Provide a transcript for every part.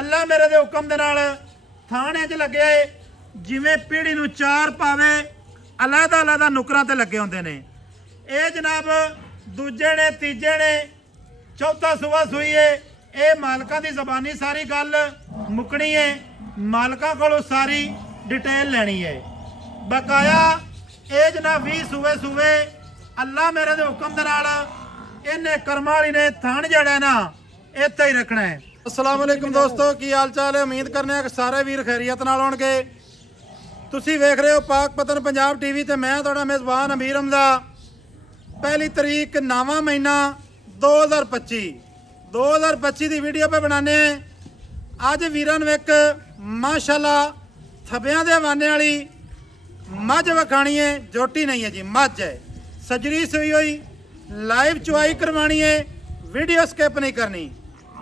अल्लाह मेरे दे हुक्म दे नाल थाने च लगे है जिवें पीढ़ी नूं चार पावे अलहदा अलहदा नुकरां ते लगे होंदे ने। ये जनाब दूजे ने तीजे ने चौथा सुबह सूई है। ये मालकां दी ज़बानी सारी गल मुकनी है, मालकां कोलों सारी डिटेल लैनी है बकाया। ये जनाब 20 सूबे सूबे अल्लाह मेरे दे हुक्म दे नाल इन्हें कर्मां वाली ने थान जड़ा ना इत्थे ही रखना है। अस्सलाम वालेकुम दोस्तों, की हाल चाल है? उम्मीद करने कि सारे वीर खैरियत नाल होणगे। तुसीं वेख रहे हो पाक पतन पंजाब टीवी ते मैं तुहाडा मेज़बान अमीर हमजा। पहली तारीख 9वां महीना 2025 की वीडियो पे बनाने हैं। अज वीरां नूं एक माशाअल्लाह थब्बियां दे हवाने वाली मझ विखाणी है। जोटी नहीं है जी, मझ है, सजरी सुई हुई, लाइव चुवाई करवानी है, वीडियो स्किप नहीं करनी।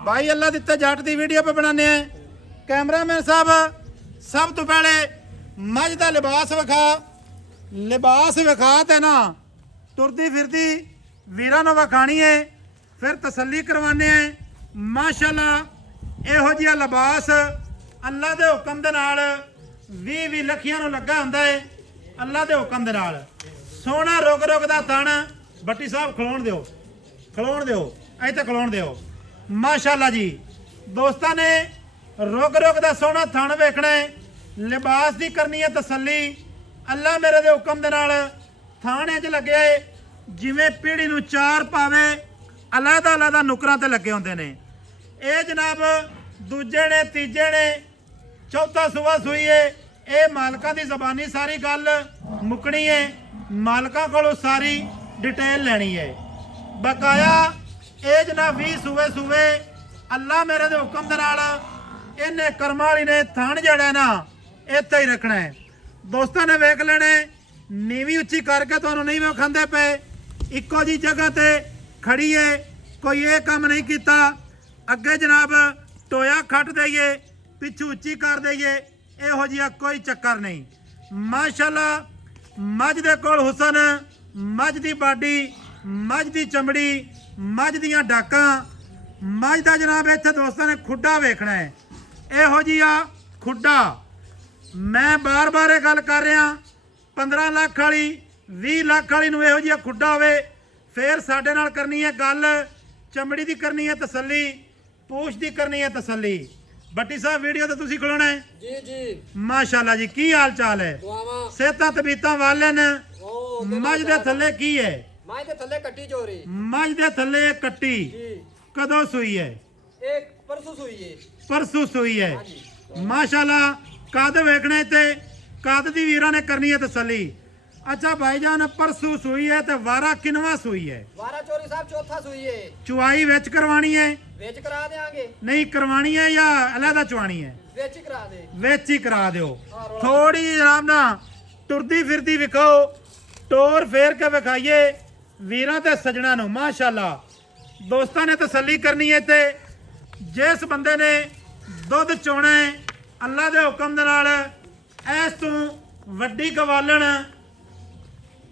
भाई अल्लाह दिते जट की वीडियो पे बनाने हैं। कैमरामैन साहब सब तो पहले मझ का लिबास विखा, लिबास विखा ते ना तुरदी फिरदी वीरां नूं विखाणी है, फिर तसल्ली करवाने हैं। माशाअल्लाह इहो जिहा लिबास अल्लाह के हुक्म दे नाल 20 लखियां नूं लगा हुंदा है। अल्लाह के हुक्म दे नाल सोहना रुग रुग दा तन। बट्टी साहब खलोण दिओ, खलोण दिओ, इत्थे खलोण दिओ। माशाअल्लाह जी दोस्तां ने रुग रुग दा सोहना थण वेखना है, लिबास की करनी है तसल्ली। अल्लाह मेरे दे हुक्म दे नाल थाने च लगे है जिवें पीढ़ी नूं चार पावे अलहदा अलहदा नुकरां ते लगे होंदे ने। ये जनाब दूजे ने तीजे ने चौथा सुबह सूई है। ये मालकां दी ज़बानी सारी गल मुकनी है, मालकां कोलों सारी डिटेल लैनी है बकाया। ये जनाब 20 सूबे सूबे अल्लाह मेरे दे हुक्म दे नाल इन्हें कर्मां वाली ने थान जड़ा ना इत्थे ही रखना है। दोस्तों ने वेख लेने, नीवी उच्ची करके तुहानूं नहीं विखांदे पे, इक्को जी जगह ते खड़ी है, कोई ये काम नहीं किया। अगे जनाब टोया खट दईए, पिछू उच्ची कर दईए, इहो जिहा कोई चक्कर नहीं। माशाअल्लाह मझ दे कोल हुसन, मझ दी बाडी, मझ दी चमड़ी, मझ दियां डाकां, मझ दा जनाब इत्थे दोस्तों ने खुड्डा वेखना है। इहो जिहा खुड्डा मैं बार बार ये गल कर रहा, 15 लाख वाली 20 लाख वाली नूं इहो जिहा खुड्डा होवे फिर साडे नाल करनी है गल। चमड़ी की करनी है तसल्ली, पूछ की करनी है तसल्ली। बट्टी साहब वीडियो तो तुसीं खलोना है जी जी। माशाअल्लाह जी, की हाल चाल है? सेहतां तबीयतां वाले ने? मझ दे थल्ले की है? मझ दे थल्ले कट्टी चोरी। मझ दे थल्ले कट्टी कदों सूई है? एक परसों सूई है। परसों सूई है। माशाअल्लाह कद वेखने ते कद दी वीरां ने करनी है तसल्ली। अच्छा भाईजान परसों सूई है तो वारा किनवा सूई है? वारा चोरी साहब चौथा सूई है। चुवाई विच करवानी है? विच करा देंगे। नहीं करवानी है या अलहदा चुवानी है? विच ही करा दे। विच ही करा दिओ। थोड़ी जनाब ना टुरदी फिरदी विखाओ, टोर फेर के विखाइए वीरां ते सजना नूं। माशाअल्लाह दोस्तां ने तसल्ली करनी है ते जिस बंदे ने दुध चोना है अल्लाह दे हुक्म दे नाल इस तों वड्डी गवालण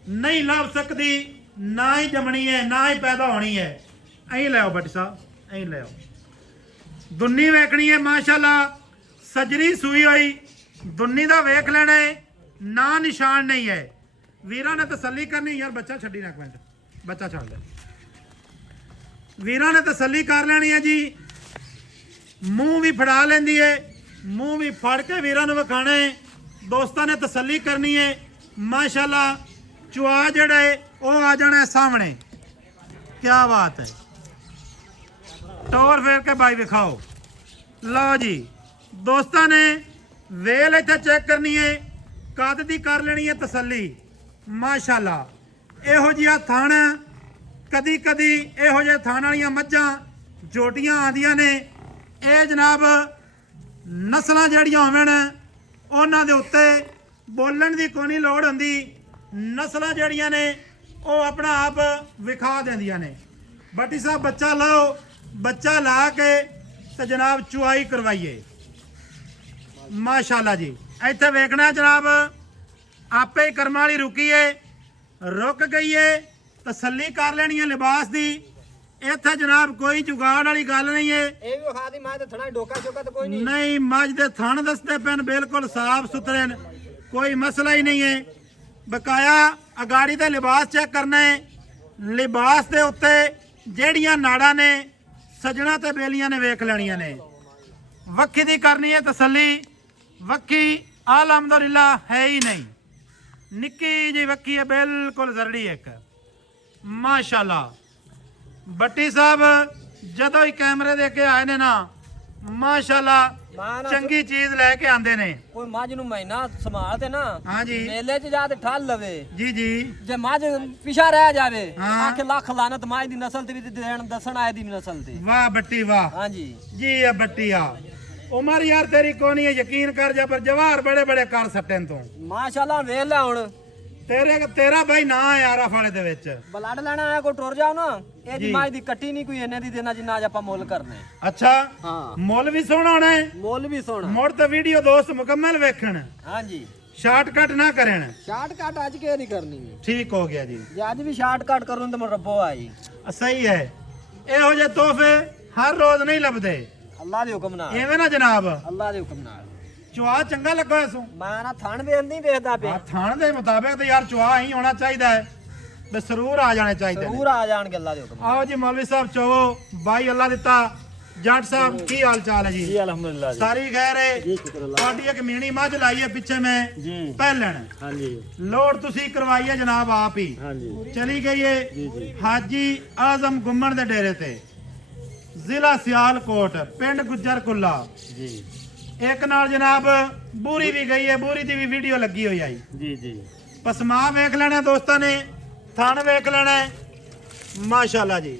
नहीं लभ सकती, ना ही जमनी है ना ही पैदा होनी है। अं लै आओ बट्टी साहब, अं लै आओ। दुन्नी वेखनी है माशाअल्लाह, सजरी सूई हुई दुन्नी दा वेख लेना है, ना निशान नहीं है। वीरां ने तसल्ली करनी। यार बच्चा छड्डी ना, एक मिनट बच्चा छड्ड दे। वीरां ने तसल्ली कर लेनी है जी। मूँह भी फड़ा लेंदी है, मूँह भी फड़ के वीरां नूं विखाना है। दोस्तां ने तसल्ली करनी है। माशाअल्लाह चुआ जड़ा है वह आ जाना है सामने। क्या बात है, टोर फेर के भाई विखाओ। लो जी दोस्तों ने वेल इत्थे चेक करनी है, कद दी कर लेनी है तसल्ली। माशाअल्लाह इहो जिहा थान कदी कदी इहो जिहे थान वालियां मझां जोटियां आंदियां ने। ये जनाब नस्लां जड़ियां होवन उन्हां दे उत्ते बोलण दी कोई नहीं लोड़ हुंदी। नस्लां जड़ियां ने वो अपना आप विखा देंदियां ने। बट्टी साहब बच्चा लाओ, बच्चा ला के तो जनाब चुआई करवाइए। माशाअल्लाह जी इत्थे वेखना जनाब आपे ही कर्मां वाली रुकी है, रुक गई है, तसल्ली कर लेनी है लिबास दी। ਇੱਥੇ ਜਨਾਬ ਕੋਈ ਜੁਗਾੜ ਵਾਲੀ ਗੱਲ ਨਹੀਂ ਏ। ਇਹ ਵੀ ਵਿਖਾ ਦੀ ਮੈਂ ਤੇ ਥਣਾ ਡੋਕਾ ਚੋਕਾ ਤਾਂ ਕੋਈ ਨਹੀਂ। ਨਹੀਂ, ਮੱਝ ਦੇ ਥਣ ਦੱਸਦੇ ਪੈਣ ਬਿਲਕੁਲ ਸਾਫ ਸੁਥਰੇ ਨੇ, ਕੋਈ ਮਸਲਾ ਹੀ ਨਹੀਂ ਹੈ। ਬਕਾਇਆ ਅਗਾੜੀ ਦਾ ਲਿਬਾਸ ਚੈੱਕ ਕਰਨਾ ਹੈ। ਲਿਬਾਸ ਦੇ ਉੱਤੇ ਜਿਹੜੀਆਂ ਨਾੜਾਂ ਨੇ ਸਜਣਾ ਤੇ ਬੇਲੀਆਂ ਨੇ ਵੇਖ ਲੈਣੀਆਂ ਨੇ। ਵੱਖੀ ਦੀ ਕਰਨੀ ਹੈ ਤਸੱਲੀ, ਵੱਖੀ ਅਲਹਮਦੁਲਿਲਾ ਹੈ ਹੀ ਨਹੀਂ, ਨਿੱਕੀ ਜੀ ਵੱਖੀ ਹੈ ਬਿਲਕੁਲ ਜ਼ਰੜੀ ਇੱਕ। ਮਾਸ਼ਾਅੱਲਾ ਬੱਟੀ ਸਾਹਿਬ ਜਦੋਂ ਹੀ ਕੈਮਰੇ ਦੇ ਅੱਗੇ ਆਏ ਨੇ ਨਾ ਮਾਸ਼ਾਅੱਲਾ ਚੰਗੀ ਚੀਜ਼ ਲੈ ਕੇ ਆਂਦੇ ਨੇ। ਕੋਈ ਮੱਝ ਨੂੰ ਮਹੀਨਾ ਸੰਭਾਲ ਤੇ ਨਾ ਹਾਂਜੀ ਮੇਲੇ 'ਚ ਜਾ ਤੇ ਠੱਲ ਲਵੇ। ਜੀ ਜੀ ਜੇ ਮੱਝ ਪਿਛਾ ਰਹਿ ਜਾਵੇ ਹਾਂ। ਆਖੇ ਲੱਖ ਲਾਨਤ ਮੱਝ ਦੀ ਨਸਲ ਤੇ ਵੀ ਦੇਣ ਦੱਸਣ ਆਏ ਦੀ ਨਸਲ ਤੇ। ਵਾਹ ਬੱਟੀ ਵਾਹ ਹਾਂਜੀ ਜੀ ਇਹ ਬੱਟੀ ਆ ਉਮਰ ਯਾਰ ਤੇਰੀ ਕੋਨੀ ਹੈ, ਯਕੀਨ ਕਰ ਜਾ, ਪਰ ਜਵਾਹਰ ਬੜੇ ਬੜੇ ਕਰ ਸੱਟਣ ਤੋਂ ਮਾਸ਼ਾਅੱਲਾ ਵੇਖ ਲੈ ਹੁਣ ਤੇਰਾ ਭਾਈ ਨਾ ਆਰਾ ਫਾਲੇ ਦੇ ਵਿੱਚ ਬਲੱਡ ਲੈਣਾ ਆਇਆ ਕੋਈ ਟੁਰ ਜਾਓ ਨਾ ਇਹ ਜੀ। ਦੀ ਮੱਝ ਦੀ ਕੱਟੀ ਨਹੀਂ ਕੋਈ ਇਹਨੇ ਦੀ ਦੇਣਾ ਜਿੰਨਾ ਅੱਜ ਆਪਾਂ ਮੁੱਲ ਕਰਨੇ। ਅੱਛਾ ਹਾਂ ਮੁੱਲ ਵੀ ਸੋਹਣਾ ਹੋਣਾ ਹੈ। ਮੁੱਲ ਵੀ ਸੋਹਣਾ। ਮੁੜ ਤਾਂ ਵੀਡੀਓ ਦੋਸਤ ਮੁਕੰਮਲ ਵੇਖਣ, ਹਾਂਜੀ ਸ਼ਾਰਟਕਟ ਨਾ ਕਰਨ। ਸ਼ਾਰਟਕਟ ਅੱਜ ਕੇ ਨਹੀਂ ਕਰਨੀ। ਠੀਕ ਹੋ ਗਿਆ ਜੀ, ਜੇ ਅੱਜ ਵੀ ਸ਼ਾਰਟਕਟ ਕਰੂੰ ਤੇ ਮੈਂ ਰੱਬੋ ਆਈ। ਸਹੀ ਹੈ। ਇਹੋ ਜਿਹੇ ਤੋਹਫੇ ਹਰ ਰੋਜ਼ ਨਹੀਂ ਲੱਭਦੇ। ਅੱਲਾ ਦੇ ਹੁਕਮ ਨਾਲ, ਐਵੇਂ ਨਾ ਜਨਾਬ। ਅੱਲਾ ਦੇ ਹੁਕਮ ਨਾਲ। ਚੁਆ ਚੰਗਾ ਲੱਗਾ ਇਸੋਂ। ਮੈਂ ਨਾ ਥਣ ਵੇਲ ਨਹੀਂ ਵੇਖਦਾ ਆ ਪਿਆ। ਥਾਣ ਦੇ ਮੁਤਾਬਕ ਤੇ ਯਾਰ ਚੁਆ ਹੀ ਹੋਣਾ ਚਾਹੀਦਾ ਹੈ, ਤੇ ਸਰੂਰ ਆ ਜਾਣੇ ਚਾਹੀਦੇ ਨੇ। ਜ਼ਰੂਰ ਆ ਜਾਣਗੇ ਅੱਲਾ ਦੇ ਹੁਕਮ ਨਾਲ। ਆਓ ਜੀ ਮੌਲਵੀ ਸਾਹਿਬ ਚੋਵੋ ਬਾਈ ਅੱਲਾ ਦਿੱਤਾ। ਜੱਟ ਸਾਹਿਬ ਕੀ ਹਾਲ ਚਾਲ ਹੈ ਜੀ? ਜੀ ਅਲਹਮਦੁਲਿਲਾ ਜੀ। ਸਾਰੀ ਖੈਰ ਹੈ ਜੀ ਸ਼ੁਕਰ ਅੱਲਾ। ਤੁਹਾਡੀ ਇੱਕ ਮੀਣੀ ਮੱਝ ਲਾਈ ਹੈ ਪਿੱਛੇ ਮੈਂ ਜੀ ਪਹਿਲਣ ਹਾਂਜੀ ਲੋਡ ਤੁਸੀਂ ਕਰਵਾਈ ਹੈ ਜਨਾਬ ਆਪ ਹੀ। ਹਾਂਜੀ ਚਲੀ ਗਈ ਹੈ ਜੀ ਜੀ ਹਾਜੀ ਆਜ਼ਮ ਗੁੰਮਣ ਦੇ ਡੇਰੇ ਤੇ, ਜ਼ਿਲ੍ਹਾ ਸਿਆਲਕੋਟ, ਪਿੰਡ ਗੁੱਜਰ ਕੁੱਲਾ। ਜੀ ਇੱਕ ਨਾਲ ਜਨਾਬ ਬੂਰੀ ਵੀ ਗਈ ਹੈ, ਬੂਰੀ ਦੀ ਵੀ ਵੀਡੀਓ ਲੱਗੀ ਹੋਈ ਆਈ। ਜੀ ਜੀ ਪਸਮਾ ਵੇਖ ਲੈਣਾ ਦੋਸਤਾਂ ਨੇ, ਥਣ ਵੇਖ ਲੈਣਾ ਹੈ। ਮਾਸ਼ਾਅੱਲਾ ਜੀ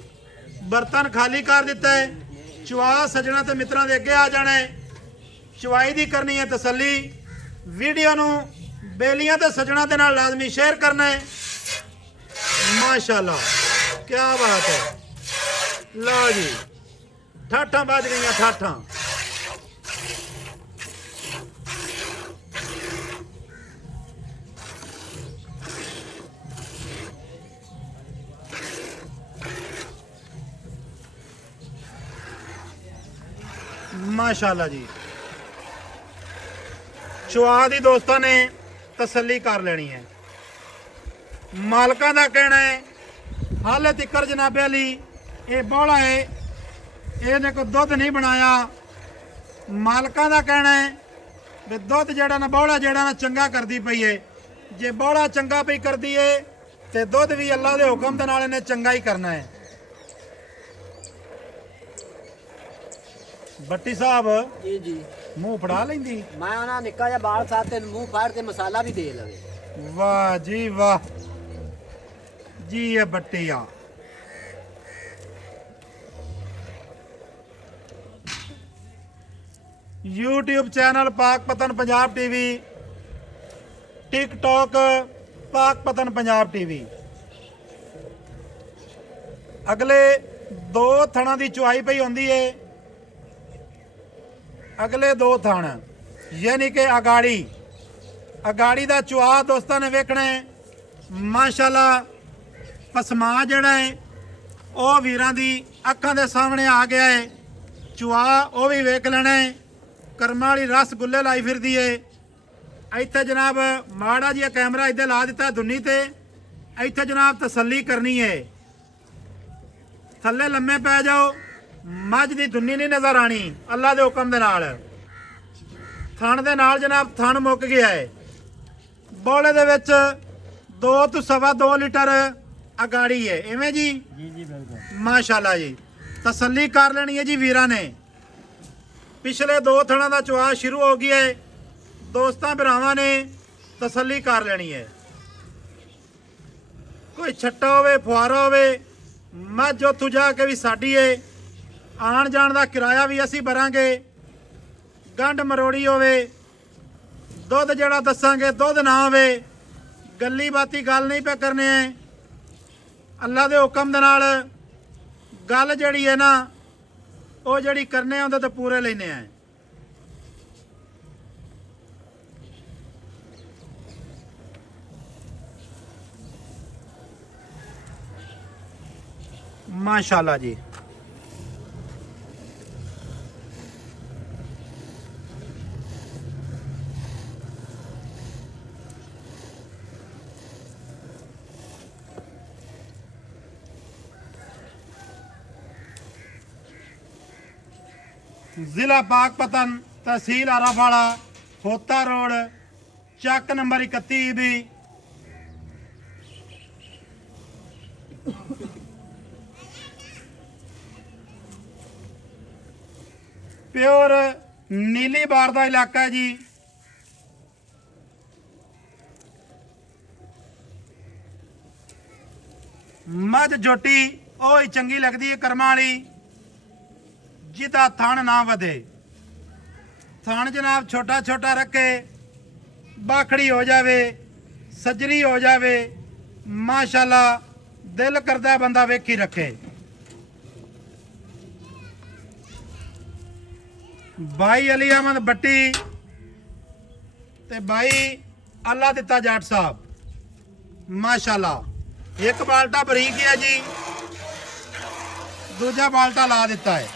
ਬਰਤਨ ਖਾਲੀ ਕਰ ਦਿੱਤਾ ਹੈ। ਚੁਆ ਸਜਣਾ ਤੇ ਮਿੱਤਰਾਂ ਦੇ ਅੱਗੇ ਆ ਜਾਣਾ ਹੈ। ਚੁਆਈ ਦੀ ਕਰਨੀ ਹੈ ਤਸੱਲੀ। ਵੀਡੀਓ ਨੂੰ ਬੇਲੀਆਂ ਤੇ ਸਜਣਾ ਦੇ ਨਾਲ ਲਾਜ਼ਮੀ ਸ਼ੇਅਰ ਕਰਨਾ ਹੈ। ਮਾਸ਼ਾਅੱਲਾ ਕੀ ਬਾਤ ਹੈ। ਲਓ ਜੀ ਠਾਠਾਂ ਵੱਜ ਗਈਆਂ, ਠਾਠਾਂ। ਮਾਸ਼ਾਅੱਲਾ ਜੀ ਚੁਆ ਦੀ ਦੋਸਤਾਂ ਨੇ ਤਸੱਲੀ ਕਰ ਲੈਣੀ ਹੈ। ਮਾਲਕਾਂ ਦਾ ਕਹਿਣਾ ਹੈ ਹਾਲੇ ਤਿੱਕਰ ਜਨਾਬੇ ਅਲੀ ਇਹ ਬੋਲਾ ਹੈ, ਇਹਨੇ ਕੋਈ ਦੁੱਧ ਨਹੀਂ ਬਣਾਇਆ। ਮਾਲਕਾਂ ਦਾ ਕਹਿਣਾ ਹੈ ਵੀ ਦੁੱਧ ਜਿਹੜਾ ਨਾ ਬੋਲਾ ਜਿਹੜਾ ਨਾ ਚੰਗਾ ਕਰਦੀ ਪਈ ਏ। ਜੇ ਬੋਲਾ ਚੰਗਾ ਪਈ ਕਰਦੀ ਏ ਤੇ ਦੁੱਧ ਵੀ ਅੱਲਾ ਦੇ ਹੁਕਮ ਦੇ ਨਾਲ ਇਹਨੇ ਚੰਗਾ ਹੀ ਕਰਨਾ ਹੈ। ਬੱਟੀ ਸਾਹਿਬ ਜੀ ਜੀ ਮੂੰਹ ਫੜਾ ਲੈਂਦੀ। ਮੈਂ ਉਹਨਾਂ ਨਿੱਕਾ ਜਿਹਾ ਬਾਲ ਸਾਥ ਤੇ ਮੂੰਹ ਫਾੜ ਤੇ ਮਸਾਲਾ ਵੀ ਦੇ ਲਵੇ। ਵਾਹ ਜੀ ਵਾਹ ਜੀ ਇਹ ਬੱਟੀ ਆ। YouTube ਚੈਨਲ ਪਾਕ ਪਤਨ ਪੰਜਾਬ ਟੀਵੀ, ਟਿਕਟੌਕ ਪਾਕ ਪਤਨ ਪੰਜਾਬ ਟੀਵੀ। ਅਗਲੇ 2 ਥਣਾਂ ਦੀ ਚੁਆਈ ਪਈ ਹੁੰਦੀ ਏ। ਅਗਲੇ 2 ਥਣ ਯਾਨੀ ਕਿ ਅਗਾੜੀ ਦਾ ਚੁਆ ਦੋਸਤਾਂ ਨੇ ਵੇਖਣਾ ਹੈ। ਮਾਸ਼ਾਅੱਲਾ ਪਸਮਾ ਜਿਹੜਾ ਹੈ ਉਹ ਵੀਰਾਂ ਦੀ ਅੱਖਾਂ ਦੇ ਸਾਹਮਣੇ ਆ ਗਿਆ ਹੈ। ਚੁਆ ਉਹ ਵੀ ਵੇਖ ਲੈਣਾ ਹੈ। ਕਰਮਾਂ ਵਾਲੀ ਰਸਗੁੱਲੇ ਲਾਈ ਫਿਰਦੀ ਏ। ਇੱਥੇ ਜਨਾਬ ਮਾੜਾ ਜਿਹਾ ਕੈਮਰਾ ਇੱਧਰ ਲਾ ਦਿੱਤਾ ਦੁੰਨੀ ਤੇ। ਇੱਥੇ ਜਨਾਬ ਤਸੱਲੀ ਕਰਨੀ ਹੈ। ਥੱਲੇ ਲੰਮੇ ਪੈ ਜਾਓ, ਮੱਝ ਦੀ ਦੁੰਨੀ ਨਹੀਂ ਨਜ਼ਰ ਆਣੀ ਅੱਲਾ ਦੇ ਹੁਕਮ ਦੇ ਨਾਲ। ਥਣ ਦੇ ਨਾਲ ਜਨਾਬ ਥਣ ਮੁੱਕ ਗਿਆ ਹੈ। ਬੋਲੇ ਦੇ ਵਿੱਚ 2 ਤੋਂ 2.25 ਲੀਟਰ ਅਗਾੜੀ ਹੈ। ਐਵੇਂ ਜੀ ਜੀ ਜੀ ਬਿਲਕੁਲ ਮਾਸ਼ਾਅੱਲਾ ਜੀ ਤਸੱਲੀ ਕਰ ਲੈਣੀ ਹੈ ਜੀ ਵੀਰਾਂ ਨੇ। ਪਿਛਲੇ 2 ਥਣਾਂ ਦਾ ਚੁਆ ਸ਼ੁਰੂ ਹੋ ਗਿਆ ਹੈ। ਦੋਸਤਾਂ ਭਰਾਵਾਂ ਨੇ ਤਸੱਲੀ ਕਰ ਲੈਣੀ ਹੈ। ਕੋਈ ਛੱਟਾ ਹੋਵੇ ਫੁਆਰਾ ਹੋਵੇ, ਮੱਝ ਉੱਥੋਂ ਜਾ ਕੇ ਵੀ ਸਾਡੀ ਏ। ਆਣ ਜਾਣ ਦਾ ਕਿਰਾਇਆ ਵੀ ਅਸੀਂ ਭਰਾਂਗੇ। ਗੰਢ ਮਰੋੜੀ ਹੋਵੇ, ਦੁੱਧ ਜਿਹੜਾ ਦੱਸਾਂਗੇ ਦੁੱਧ ਨਾ ਹੋਵੇ, ਗੱਲੀ ਬਾਤੀ ਗੱਲ ਨਹੀਂ ਪੈ ਕਰਨੇ। ਅੱਲਾ ਦੇ ਹੁਕਮ ਦੇ ਨਾਲ ਗੱਲ ਜਿਹੜੀ ਹੈ ਨਾ ਉਹ ਜਿਹੜੀ ਕਰਨੇ ਉਹਦੇ ਤੇ ਪੂਰੇ ਲੈਨੇ ਆ। माशाल्लाह जी। जिला पाकपतन, तहसील आराफाड़ा, होता रोड, ਚੱਕ नंबर 31 भी। प्योर नीली बार का इलाका है जी। मझ जोटी ਉਹ ਹੀ ਚੰਗੀ ਲੱਗਦੀ ਹੈ ਕਰਮਾਂ ਵਾਲੀ, ਜਿਹਦਾ ਥਣ ਨਾ ਵਧੇ। ਥਣ ਜਨਾਬ ਛੋਟਾ ਛੋਟਾ ਰੱਖੇ, ਬਾਖੜੀ ਹੋ ਜਾਵੇ, ਸੱਜਰੀ ਹੋ ਜਾਵੇ, ਮਾਸ਼ਾਅੱਲਾ ਦਿਲ ਕਰਦਾ ਬੰਦਾ ਵੇਖੀ ਰੱਖੇ। भाई अली अहमद भट्टी ते भाई अल्लाह दिता जाट साहब, माशाल्लाह। एक बाल्टा बरीक है जी, दूजा बाल्टा ला दिता है।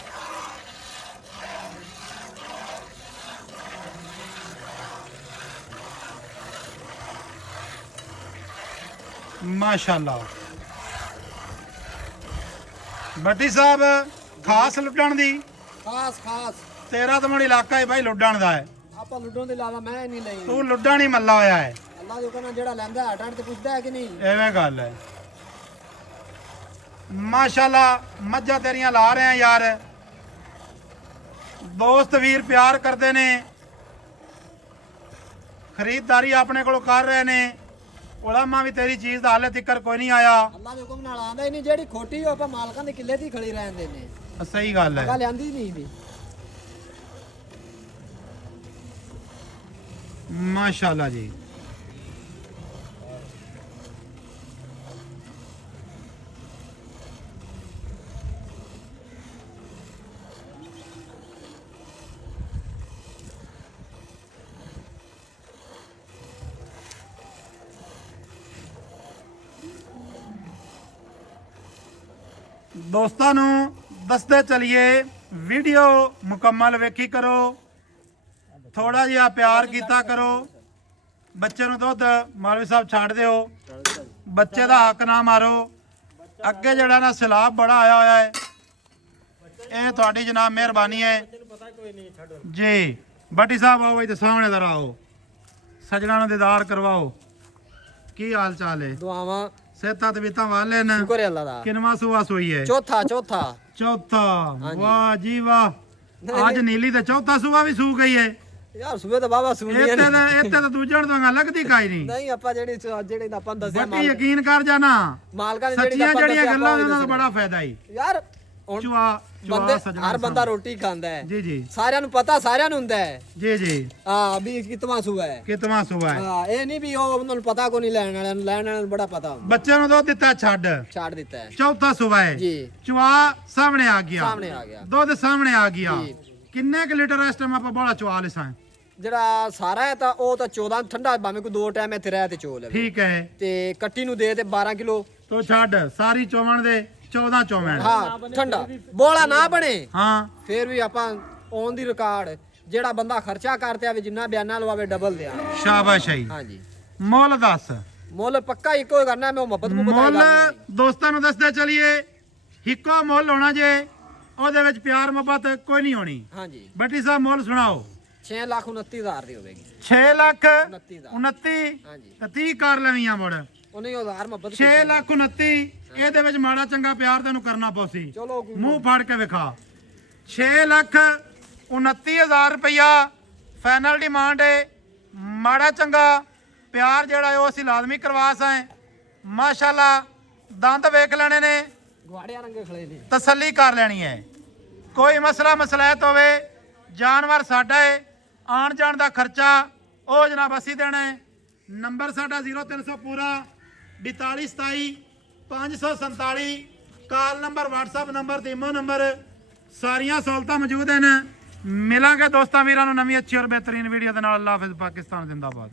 माशाल्लाह। भट्टी साहब खास लुटन दी ਖਾਸ ਖਾਸ तेरा तो मन इलाका है भाई लुडन का है। ਆਪਾਂ ਲੁੱਡੋਂ ਦੇ ਇਲਾਵਾ ਮੈਂ ਨਹੀਂ ਲਈ। तू लुडा नहीं मल्ला होया है। ਅੱਲਾ ਦੇ ਹੁਕਮ ਨਾਲ ਜਿਹੜਾ ਲੈਂਦਾ ਹਟ ਹਟ ਤੇ ਪੁੱਛਦਾ ਹੈ ਕਿ ਨਹੀਂ। एवें गल है। माशाल्लाह मज्जा तेरियां ला रहे हैं यार, दोस्त वीर प्यार करते ने, खरीददारी अपने को कर रहे ने। उलमा भी तेरी चीज का हाले तिकर कोई नहीं आया। ਅੱਲਾ ਦੇ ਹੁਕਮ ਨਾਲ ਆਂਦਾ ਹੀ ਨਹੀਂ, ਜਿਹੜੀ ਖੋਟੀ ਉਹ ਆਪਾਂ ਮਾਲਕਾਂ ਦੇ ਕਿੱਲੇ ਦੀ ਖੜੀ ਰਹਿੰਦੇ ਨੇ। सही गल है। ਗੱਲ ਆਂਦੀ ਨਹੀਂ ਵੀ। माशाल्लाह जी। दोस्तों दसते चलिए वीडियो मुकम्मल वेखी करो, थोड़ा जिहा प्यार कीता करो। बच्चे नूं दुध मौलवी साहब छाड़ दिओ, बच्चे दा हक ना मारो। अगे जिहड़ा ना सैलाब बड़ा आया होया है, ये तुहाडी जनाब मेहरबानी है जी। भट्टी साहब आओ इधर सामने जरा आओ, सजना नूं दीदार करवाओ। की हाल चाल है? ਦੁਆਵਾਂ सेहत तबीयतां वाले न? ਸ਼ੁਕਰ ਹੈ ਅੱਲਾ ਦਾ। किनवा सुआ सोई है? ਚੌਥਾ ਚੌਥਾ चौथा। हाँ जी। वाह जी वाह। आज नीली तो चौथा सुबह भी सू गई है। ਯਾਰ ਸੂਬੇ ਤਾਂ ਬਾਬਾ ਸੁਣੀਆਂ ਇੱਥੇ ਤਾਂ ਦੂਜਣ ਤੋਂ ਲੱਗਦੀ ਕਾਈ ਨਹੀਂ। ਨਹੀਂ ਆਪਾਂ ਜਿਹੜੇ ਦਾ ਆਪਾਂ ਦੱਸਿਆ ਬੱਤੀ ਯਕੀਨ ਕਰ ਜਾਣਾ, ਮਾਲਕਾਂ ਨੇ ਸੱਚੀਆਂ ਜਿਹੜੀਆਂ ਗੱਲਾਂ ਉਹਨਾਂ ਦਾ ਬੜਾ ਫਾਇਦਾ ਹੀ। ਯਾਰ ਚੁਆ ਬੰਦੇ ਸਜਣਾ ਹਰ ਬੰਦਾ ਰੋਟੀ ਖਾਂਦਾ ਹੈ ਜੀ ਜੀ ਸਾਰਿਆਂ ਨੂੰ ਪਤਾ, ਸਾਰਿਆਂ ਨੂੰ ਹੁੰਦਾ ਹੈ ਜੀ ਜੀ ਹਾਂ ਵੀ ਕਿਤਵਾ ਸੂਆ ਹੈ ਕਿਤਵਾ ਸੁਆ ਹੈ। ਹਾਂ ਇਹ ਨਹੀਂ ਵੀ ਉਹ ਉਹਨਾਂ ਨੂੰ ਪਤਾ ਕੋ ਨਹੀਂ, ਲੈਣ ਵਾਲਿਆਂ ਨੂੰ ਲੈਣ ਵਾਲਿਆਂ ਨੂੰ ਬੜਾ ਪਤਾ ਹੁੰਦਾ। ਬੱਚਿਆਂ ਨੂੰ ਦੁੱਧ ਦਿੱਤਾ ਛੱਡ ਦਿੱਤਾ ਹੈ। ਚੌਥਾ ਸੁਆ ਹੈ ਜੀ ਚੁਆ ਸਾਹਮਣੇ ਆ ਗਿਆ, ਸਾਹਮਣੇ ਆ ਗਿਆ, ਦੁੱਧ ਸਾਹਮਣੇ ਆ ਗਿਆ। ਜੀ। ਕਿੰਨੇ ਕੁ ਲੀਟਰ ਇਸ ਟਾਈਮ ਆਪਾਂ ਬੋਲਾ ਚੁਆ ਲਿਸਾਂ? ਜਿਹੜਾ ਸਾਰਾ ਹੈ ਤਾਂ ਉਹ ਤਾਂ 14 ਠੰਡਾ, ਭਾਵੇਂ ਕੋਈ 2 ਟਾਈਮ ਇੱਥੇ ਰਹਿ ਤੇ ਚੋ ਲਵੇ। ਠੀਕ ਹੈ। ਤੇ ਕੱਟੀ ਨੂੰ ਦੇ ਤੇ 12 ਕਿਲੋ ਤੋ ਛੱਡ ਸਾਰੀ ਚੋਵਣ ਦੇ 14 ਚੋਵਣ। ਹਾਂ ਠੰਡਾ ਬੋਲਾ ਨਾ ਬਣੇ ਹਾਂ ਫਿਰ ਵੀ ਆਪਾਂ ਔਨ ਦੀ ਰਿਕਾਰਡ ਜਿਹੜਾ ਬੰਦਾ ਖਰਚਾ ਕਰਤੇ ਆਵੇ, ਜਿੰਨਾ ਬਿਆਨਾ ਲਵਾਵੇ ਡਬਲ ਦਿਆ। ਸ਼ਾਬਾਸ਼ ਹੈ। ਹਾਂਜੀ ਮੁੱਲ ਦੱਸ। ਮੁੱਲ ਪੱਕਾ ਇੱਕੋ ਹੀ ਕਰਨਾ, ਮੈਂ ਮੁਹੱਬਤ ਮੁੱਲ ਦੋਸਤਾਂ ਨੂੰ ਦੱਸਦੇ ਚਲੀਏ, ਇੱਕੋ ਮੁੱਲ ਹੋਣਾ ਜੇ, ਉਹਦੇ ਵਿੱਚ ਪਿਆਰ ਮੁਹੱਬਤ ਕੋਈ ਨਹੀਂ ਹੋਣੀ। ਹਾਂਜੀ ਬੱਟੀ ਸਾਹਿਬ ਮੁੱਲ ਸੁਣਾਓ। 6,29,000 ਦੀ ਹੋਵੇਗੀ। 6,29,000 ਹਾਂਜੀ ਤੇ 30 ਕਰ ਲਵੀਆਂ ਮੁੜ। ਉਹਨੇ 1000 ਮੁਹੱਬਤ 6,29,000 ਇਹਦੇ ਵਿੱਚ ਮਾੜਾ ਚੰਗਾ ਪਿਆਰ ਤੈਨੂੰ ਕਰਨਾ ਪਊਸੀ। ਚਲੋ ਮੂੰਹ ਫੜ ਕੇ ਵਿਖਾ। 6,29,000 ਰੁਪਇਆ ਫਾਈਨਲ ਡਿਮਾਂਡ ਹੈ। ਮਾੜਾ ਚੰਗਾ ਪਿਆਰ ਜਿਹੜਾ ਹੈ ਉਹ ਅਸੀਂ ਲਾਜ਼ਮੀ ਕਰਵਾ ਸਾਂ। ਮਾਸ਼ਾਅੱਲਾ ਦੰਦ ਵੇਖ ਲੈਣੇ ਨੇ, ਗਵਾੜਿਆਂ ਰੰਗੇ ਖੜੇ ਨੇ, ਤਸੱਲੀ ਕਰ ਲੈਣੀ ਹੈ। ਕੋਈ ਮਸਲਾ ਮਸਲਹਿਤ ਹੋਵੇ, ਜਾਨਵਰ ਸਾਡਾ ਹੈ, ਆਣ ਜਾਣ ਦਾ ਖਰਚਾ ਉਹ ਜਨਾਬ ਅਸੀਂ ਦੇਣਾ ਹੈ। ਨੰਬਰ ਸਾਡਾ 0300 ਪੂਰਾ 4227 547, ਕਾਲ ਨੰਬਰ WhatsApp ਨੰਬਰ ਤੇ ਇਮੋ ਨੰਬਰ, ਸਾਰੀਆਂ ਸਹੂਲਤਾਂ ਮੌਜੂਦ ਹਨ। ਮਿਲਾਂਗੇ ਦੋਸਤਾਂ ਵੀਰਾਂ ਨੂੰ ਨਵੀਂ ਅੱਛੀ ਔਰ ਬਿਹਤਰੀਨ ਵੀਡੀਓ ਦੇ ਨਾਲ। ਅੱਲਾਹ ਹਾਫਿਜ਼। ਪਾਕਿਸਤਾਨ ਜ਼ਿੰਦਾਬਾਦ।